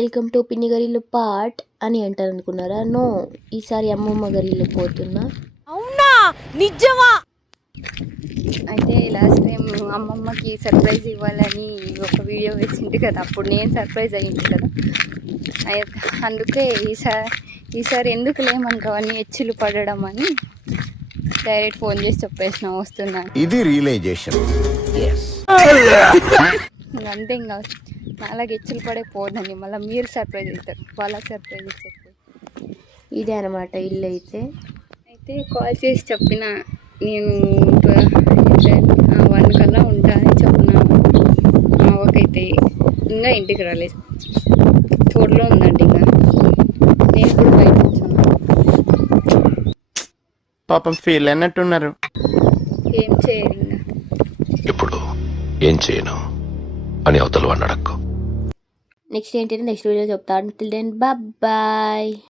Welcome to పిన్ని గరిల్లు part అని అంటారు అనుకున్నారా? నో, ఈసారి అమ్మమ్మ గరిల్లు పోతున్నా. అవునా, నిజమా? అయితే లాస్ట్ టైం అమ్మమ్మకి సర్ప్రైజ్ ఇవ్వాలని ఒక వీడియో వేసింది కదా, అప్పుడు నేను సర్ప్రైజ్ అయ్యింది కదా. అందుకే ఈసారి ఎందుకులే మనకు అవన్నీ హెచ్చులు పడడం అని డైరెక్ట్ ఫోన్ చేసి చెప్పేసిన వస్తున్నాను. ఇది రియలైజేషన్. అంతే, ఇంకా అలాగే హెచ్చులు పడే పోదండి, మళ్ళీ మీరు సర్ప్రైజ్ అవుతారు, వాళ్ళకి సర్ప్రైజ్ ఇచ్చేది. ఇదే అనమాట ఇల్లు. అయితే కాల్ చేసి చెప్పిన నేను 1 కల్లా ఉంటా అని చెప్పిన. ఓకైతే ఇంకా ఇంటికి రాలేదు, తోటలో ఉందండి. ఇంకా నేను ఇప్పుడు బయట వచ్చాను. పాపం ఫీల్ అన్నట్టున్నారు. ఏం చేయరు ఇంకా. ఇప్పుడు ఏం చేయను అని అవతల వాడిని అడక్కు. నెక్స్ట్ ఏంటంటే నెక్స్ట్ వీడియో చెప్తాను. Till then bye.